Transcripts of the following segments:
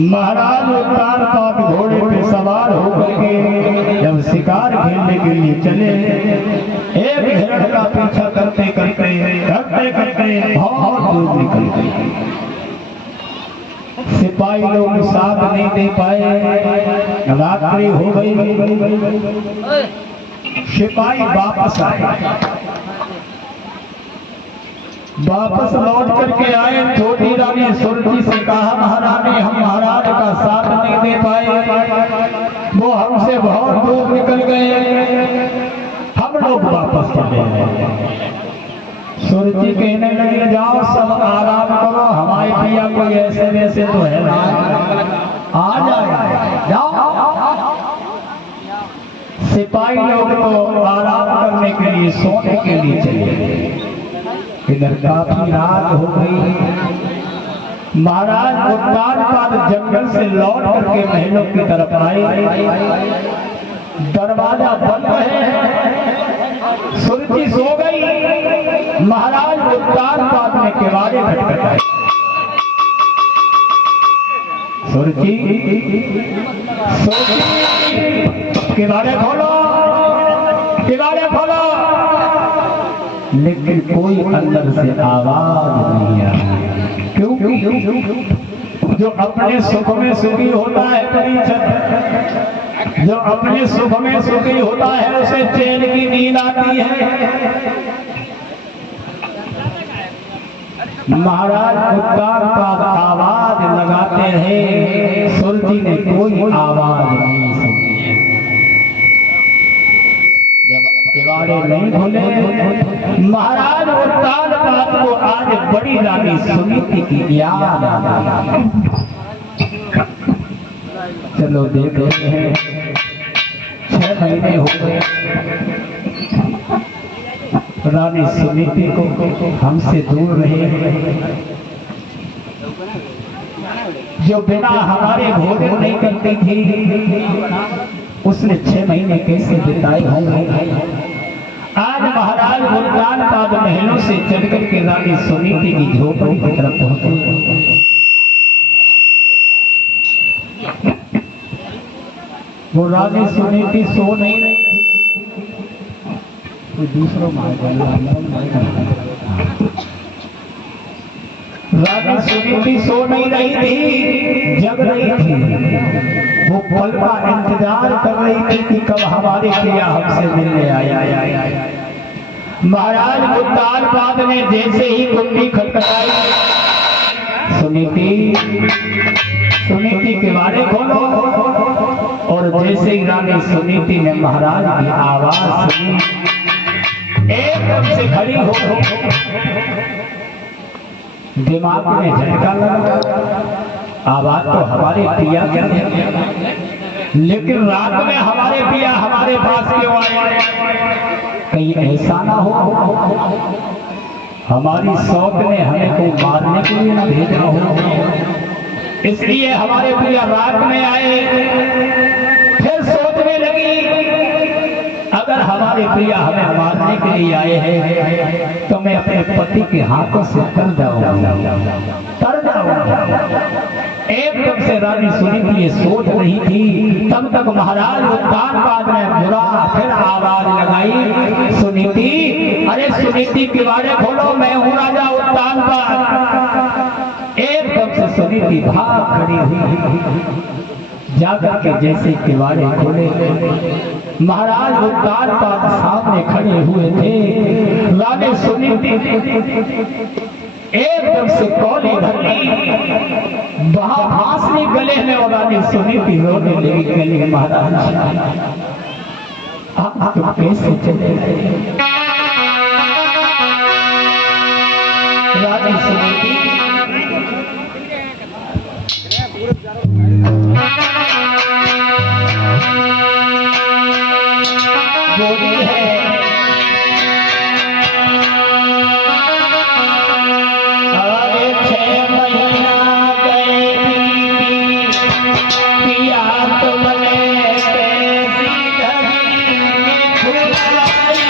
महाराज उत्तान पाद घोड़े पे सवार होकर के जब शिकार खेलने के लिए चले, एक हिरण का पीछा करते करते बहुत दूर निकल गए। सिपाही लोग साथ नहीं दे पाए, रात्रि हो गई। सिपाही वापस आए, वापस लौट करके आए। छोटी रानी सुरती से कहा, महारानी हम महाराज का साथ नहीं दे पाए, वो हमसे बहुत दूर निकल गए, हम लोग वापस चले गए। सुरती कहने लगी, जाओ सब आराम करो, हमारे पिया कोई ऐसे वैसे तो है ना, आ जाए, जाओ। सिपाही लोग तो आराम करने के लिए, सोने के लिए चले गए। इधर काफी रात हो गई। महाराज उत्तान पाद जंगल से लौट करके महलों की तरफ आए। दरवाजा बंद है, सुरती सो गई। महाराज उत्तान पाद में किवाड़े खटखटाए। सुरती किवाड़े खोलो, किवाड़े खोलो। लेकिन कोई अंदर से आवाज नहीं आ रही। क्यों? जो अपने सुख में सुखी होता है परीक्षित, जो अपने सुख में सुखी होता है उसे चैन की नींद आती है। महाराज उत्तान पाद आवाज लगाते रहे, सुरती ने कोई आवाज नहीं सुनी। किवाड़े नहीं खुले, महाराज उत्तान पाद को आज बड़ी रानी सुनीति की याद आ गई। चलो देख रहे हैं, 6 महीने हो गए रानी सुनीति को हमसे दूर रहे, जो बिना हमारे भोजन नहीं करती थी, उसने 6 महीने कैसे बिताए होंगे। आज महाराज उत्तान पाद महलों से चढ़कर के रानी सुनीति की झोपड़ी की तरफ पहुंचे। वो रानी सुनीति सो नहीं रही थी, दूसरों रानी सुनीति सो नहीं रही थी, जग रही थी। वो पल का इंतजार कर रही थी कि कब हमारे प्रिया हमसे मिलने आए। महाराज उत्तान पाद ने जैसे ही कुंडी खटखटाई, सुनीति सुनीति किवाड़े खोलो। और जैसे ही रानी सुनीति ने महाराज की आवाज सुनी, एकदम से खड़ी हो, दिमाग में झटका लगा। आवाज तो हमारे पिया क्या है, लेकिन रात में हमारे पिया हमारे पास क्यों आए? कहीं ऐसा ना हो हमारी सौत ने हमें को मारने के लिए ना भेजा हो, इसलिए हमारे पिया रात में आए। फिर सोचने लगी, अगर हमारे प्रिया हमें मारने के लिए आए हैं तो मैं अपने पति के हाथों से तर जाऊंगा। एकदम से रानी सुनीति ये सोच रही थी, तब तक महाराज उत्तान पाद ने बुरा फिर आवाज लगाई, सुनीति, अरे सुनीति किवाड़े खोलो, मैं हूँ राजा उत्तान पाद। एकदम से सुनीति भाग खड़ी हुई, जाकर के जैसे किवाड़े खोले, महाराज उत्तान पाद सामने खड़े हुए थे। रानी सुनीति एकदम से कौली भरी, वहां हासनी गले में, और रानी सुनीति रोने लगी, गले महाराज आप तो कैसे चले गए? रानी सुनीति बोली है, अरे 6 महीना गए पिया तुमने कैसी धरी खुलाई।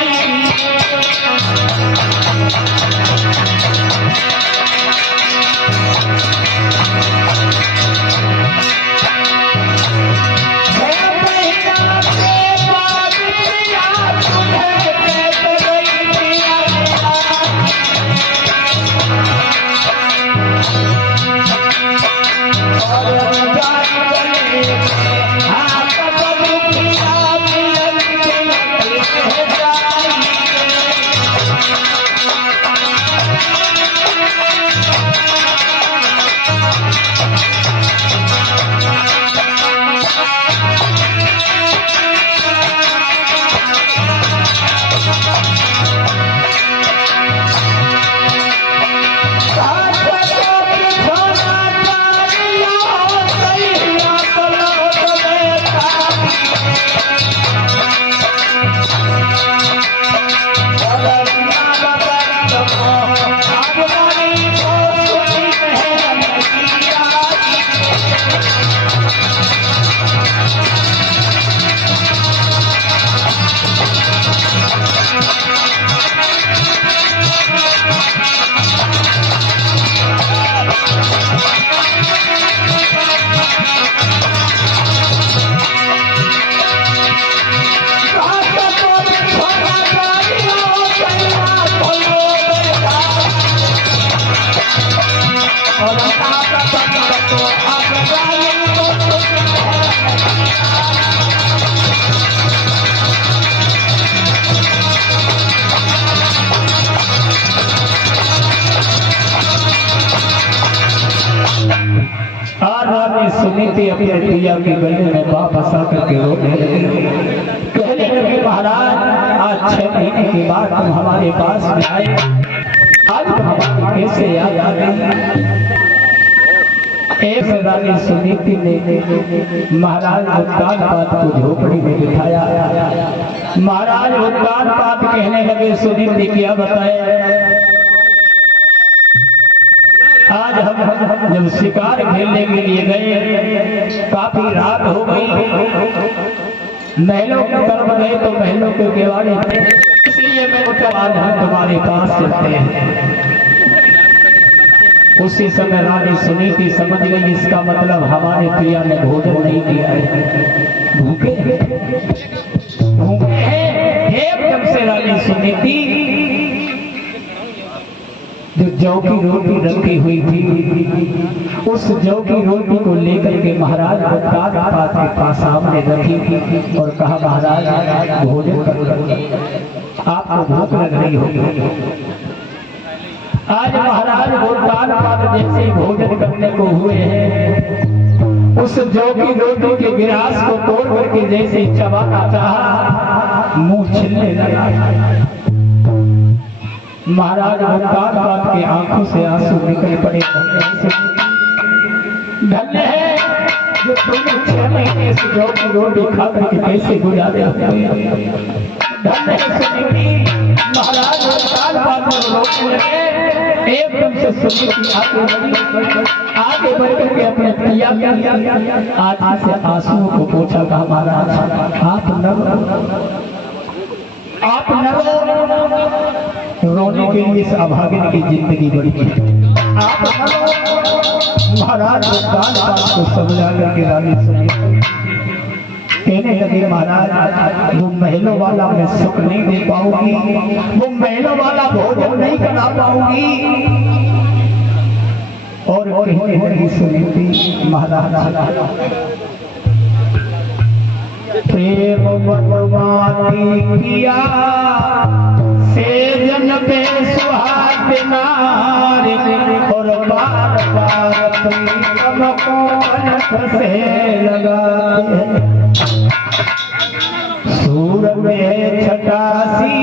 रानी सुनीति अपने पिया की गले में वापस आकर के रोने लगी, कहने लगी महाराज आज 6 महीने के बाद तुम हमारे पास में आए, आज तुम हमारी कैसे याद आ गई। एक रानी सुनीति ने महाराज उत्तानपाद को झोपड़ी में बिठाया। महाराज उत्तानपाद कहने लगे सुनीति क्या बताए, आज हम जब शिकार खेलने के लिए गए काफी रात हो गई, महलों की तरफ गए तो महलों के किवाड़े थे, इसलिए मैं आज हम तुम्हारे पास चलते हैं। उसी समय रानी सुनीति समझ गई इसका मतलब हमारे पिया ने भोजन नहीं किया है, भूखे भूखे हैं। एकदम से रानी सुनीति जो जौ की रोटी रखी हुई थी उस जौ की रोटी को लेकर के महाराज उत्तानपाद के पास सामने रखी थी और कहा महाराज भोजन करो, आपको भूख लग रही होगी। आज महाराज उत्तानपाद जैसे भोजन करने को हुए हैं, उस जौ की रोटी के गिलास को तोड़ करके जैसे चबाना चाहा मुंह छिलने लगा। महाराज उत्तानपाद के आंखों से आंसू निकल पड़े। धन्य है जो तुमने 6 महीने से जौ की रोटी खा करके कैसे गुजारे। धन्य है सुनीति। महाराज उत्तानपाद रोने लगे, एकदम से सुनीति आगे बढ़ करके अपने पिया आंखों से आंसुओं को पोंछा। कहा महाराज आप न रोने के लिए इस अभागिन की जिंदगी बड़ी आप महाराज उत्तानपाद को समझा करके रानी सुनीति कहने लगे महाराज वो महलों वाला मैं सुख नहीं दे पाऊंगी, वो महलों वाला भोजन नहीं करा पाऊंगी। और कहने लगी सुनीति महाराज प्रेम मनवाती किया सेजन पे सुहाग नारी और बार बार प्रीतम को कंठ से लगाते सूर में छटासी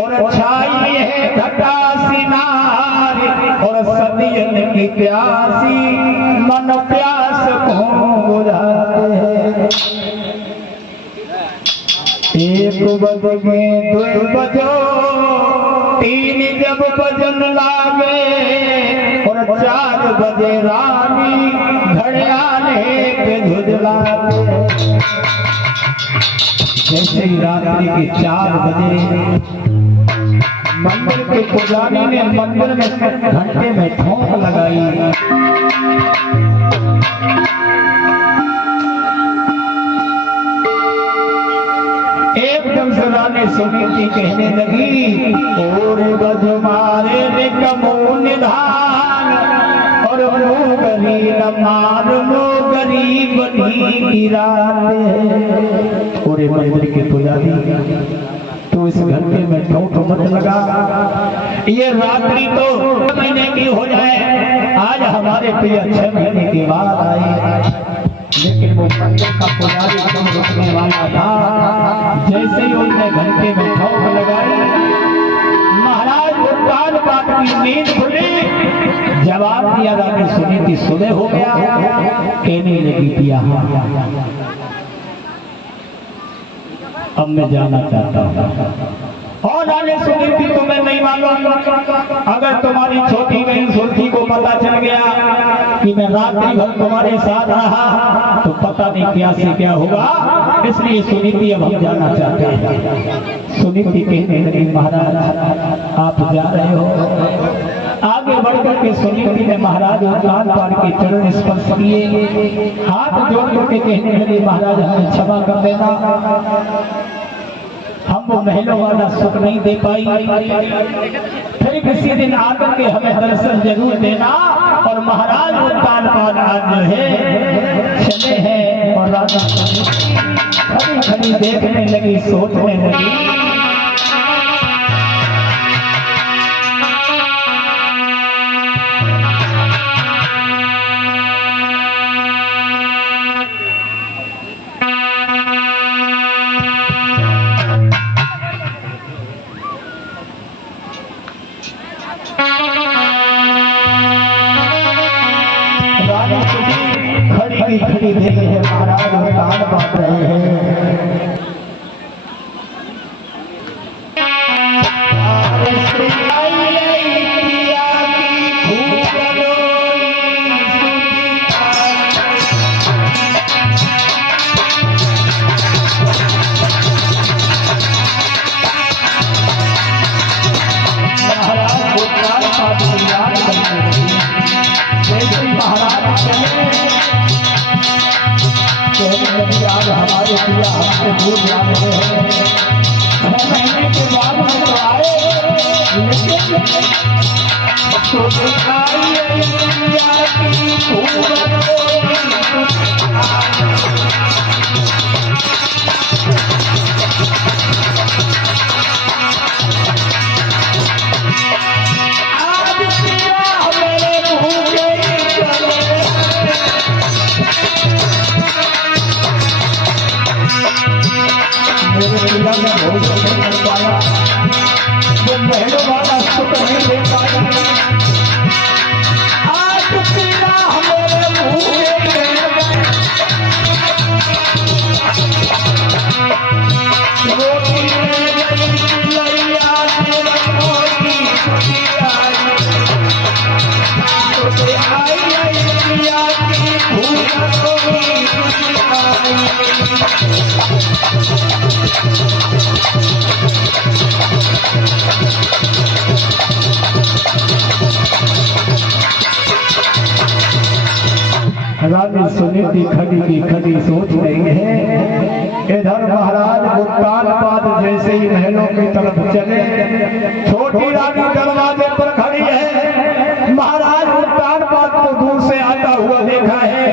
और छाई है घटासी नारी और सदियन की प्यासी मन प्यास को बुझाते हैं। एक बजे दो बजो 3 जब बजन लागे और 4 बजे रानी घड़ियाले पे झुझलाते। जैसे ही रात्रि के 4 बजे मंदिर के पुजारी ने मंदिर में घंटे में ठोंक लगाई। एकदम से रानी सुनीति कहने लगी और बज मारे निकमो निधान और मोगरी न मार मोगरी बनी गिराते। पूरे मंदिर के पुजारी तो इस घंटे में ठोंक मत लगा, ये रात्रि तो महीने की हो जाए, आज हमारे पिया 6 महीने के बाद आए। लेकिन वो मंदिर का पुजारी एकदम रुकने वाला था। जैसे ही उसने घंटे में ठोंक लगाई महाराज उत्तानपाद की नींद खुली। जवाब दिया रानी सुनीति सुबह हो गया। कहने लगी पिया अब मैं जाना चाहता हूँ। और रानी सुनीति तुम्हें नहीं मालूम, अगर तुम्हारी छोटी बहन सुरती को पता चल गया कि मैं रात्रि भर तुम्हारे साथ रहा तो पता नहीं क्या से क्या होगा, इसलिए सुनीति अब हम जाना चाहते हैं। सुनीति कहने लगी महाराज आप जा रहे हो। आगे बढ़कर के सुनीति ने महाराज उत्तानपाद के चरण स्पर्श किए, हाथ जोड़ करके कहने लगे महाराज हमें क्षमा कर देना, हम वो महलों वाला सुख नहीं दे पाई। फिर किसी दिन आकर के हमें दर्शन जरूर देना। और महाराज उत्तानपाद आज जो है चले हैं और राजा खड़ी खड़ी देखने लगी, सोचने लगी। खड़ी देख है महाराज उत्तान बांध रहे हैं। आज हमारे पिया हमसे दूर जा रहे हैं। 6 महीने के बाद में तो आए, लेकिन तो दिखाई पिया की खूब महलों वाला सुख नहीं दे पाया। आज पीड़ा हमारे मुँह रोटी रानी सुनीति खड़ी सोच रही है। इधर महाराज उत्तानपाद जैसे ही महलों की तरफ चले, छोटी रानी दरवाजे पर खड़ी है। महाराज उत्तानपाद को दूर से आता हुआ देखा है।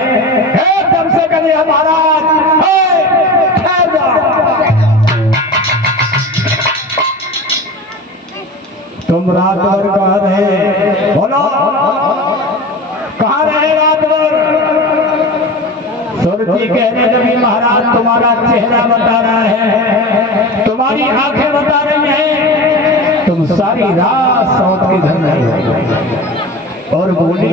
एकदम से कहे महाराज ठहर जाओ, तुम रात भर कहाँ रहे? बोलो कहाँ रहे रात भर? सुरती कहने लगी महाराज तुम्हारा चेहरा बता रहा है, तुम्हारी आंखें बता रही हैं, तुम सारी रात सौत के घर रहे। और बोली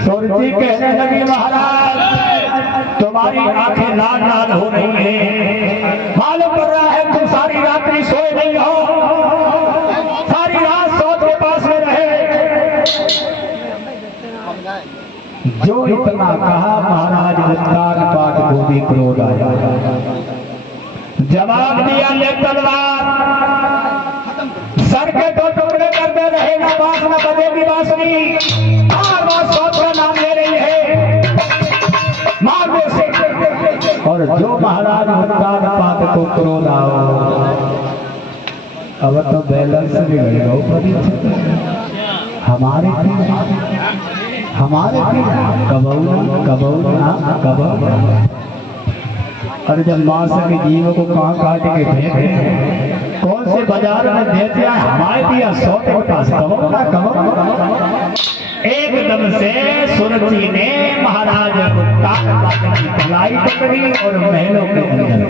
सुरती कहने लगी महाराज तुम्हारी आंखें लाल लाल हो रही है, मालूम पड़ रहा है तुम सारी रात्रि सोए नहीं हो, सारी रात सौत के पास में रहे। जो इतना कहा महाराज उत्तानपाद को भी क्रोध आया। जवाब दिया ले तलवार, सर के 2 टुकड़े करते रहेगा बात पास में बजेगी बांसुरी, बार बार सौत का नाम ले रही है, मार दो उसे। और जो महाराज उत्तान पात को क्रोध आओ, अब तो बैलेंस बिगड़ गया। हमारे कबऊ और जब माँ के जीव को कहाँ काट के फेंक, कौन से बाजार में देते हैं हमारे दिया 100 के पास एकदम से सुरती ने महाराज उत्तान की भलाई पकड़ी और महलों के अंदर।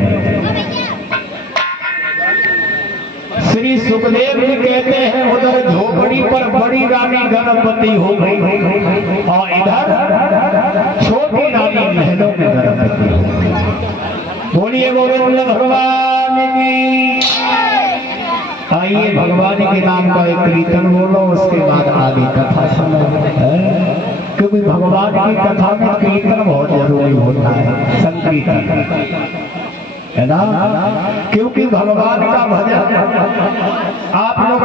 श्री सुखदेव जी कहते हैं उधर झोपड़ी पर बड़ी रानी गर्भवती हो गई और इधर छोटी रानी महलों में गर्भवती हो गई। बोलिए गोविंद भगवान की। आइए भगवान के नाम का एक कीर्तन बोलो, उसके बाद आगे कथा सुनो, क्योंकि भगवान की कथा में कीर्तन बहुत जरूरी होता है, संकीर्तन है ना, क्योंकि भगवान का भजन आप लोग